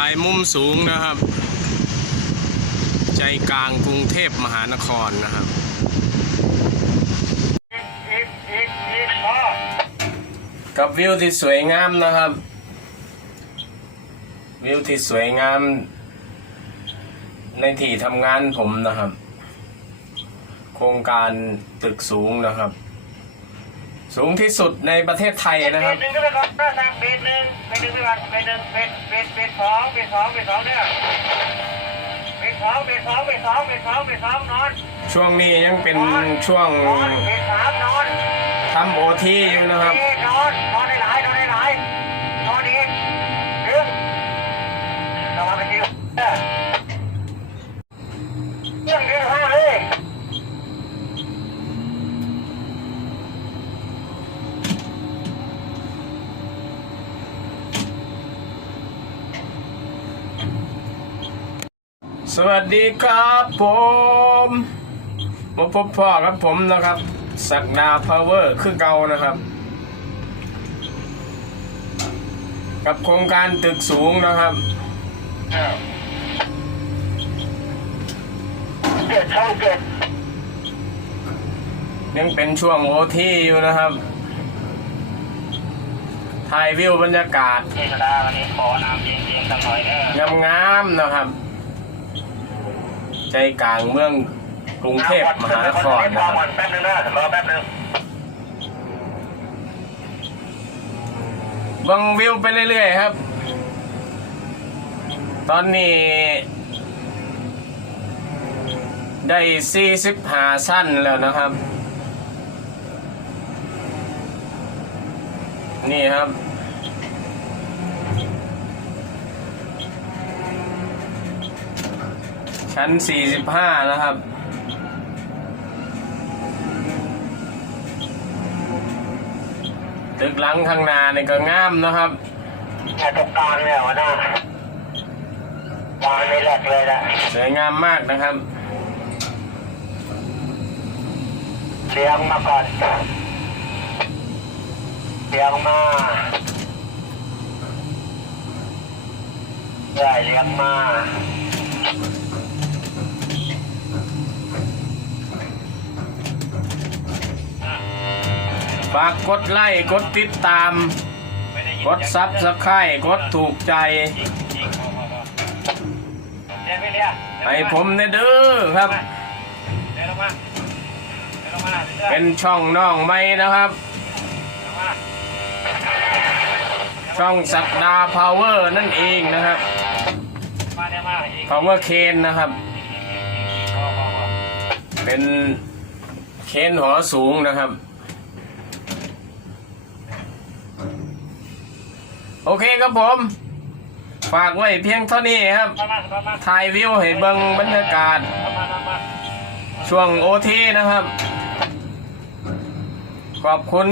ถ่ายมุมสูงนะครับ ใจกลางกรุงเทพมหานครนะครับกับวิวที่สวยงามนะครับ วิวที่สวยงาม ในที่ทำงานผมนะครับ โครงการตึกสูงนะครับ สูงที่สุดในประเทศไทยนะครับเบหนึ่งก็ไปก่อนน้าทางเบสหนึ่งเบสหนึ่งไปก่อนเบสหนึ่งเบสเบสเบสสองเบสสองเบสสองเนี่ยเบสสองเบสสองเบสสองเบสสองเบสสองนอนช่วงนี้ยังเป็นช่วงนอนเบสสามนอนทำโอทีอยู่นะครับนี่นอนนอนได้หลายนอนได้หลายนอนอีกดึงระวังไปทีเออเรื่องเรื่องห้าเลย สวัสดีครับผมมาพบพ่อครับผมนะครับ สักดาพาวเวอร์คือเก่านะครับ กับโครงการตึกสูงนะครับเจ็ดช่องเจ็ดยังเป็นช่วงโอทีอยู่นะครับถ่ายวิวบรรยากาศเจษดาวันนี้ขอน้ำเย็นๆสักหน่อยเด้องามๆนะครับ ใจกลางเมืองกรุงเทพมหานครนะครับแป๊บนึงนะรอแป๊บนึงบังวิวไปเรื่อยๆครับ ตอนนี้ ได้สี่สิบหาสั้นแล้วนะครับ นี่ครับ ชั้น 45 นะครับ ตึกหลังข้างหน้านี่ก็งามนะครับเนี่ยตรงกลางเนี่ยวะนะวางในแหลกเลยนะสวยงามมากนะครับเลี้ยงมาก่อนเลี้ยงมาใช่เลี้ยงมา ฝากกดไลค์กดติดตาม กดซับสไครต์กดถูกใจ ให้ผมเนเด้อครับ เป็นช่องน้องใหม่นะครับ ช่องสักดาพาวเวอร์นั่นเองนะครับพาวเวอร์เคนนะครับ เป็นเคนหอสูงนะครับ โอเคครับผม ฝากไว้เพียงเท่านี้ครับถ่ายวิวให้เบิงบรรยากาศ ช่วงโอทีนะครับ ขอบคุณ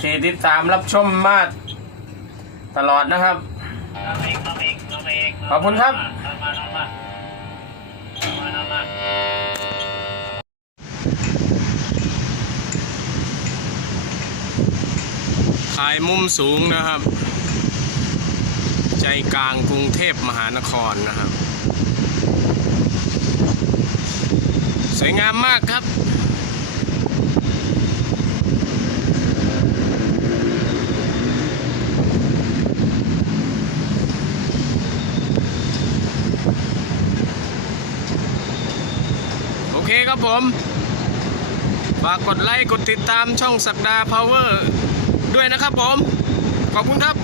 ที่ติดตามรับชมมาตลอดนะครับ ขอบคุณครับน้อ งมาน้องมาน้องมาน้องมาถ่ายมุมสูงนะครับ ใจกลางกรุงเทพมหานครนะครับ สวยงามมากครับโอเคครับผม ฝากกดไลค์ กดติดตามช่องสักดาพาวเวอร์ ด้วยนะครับผม ขอบคุณครับ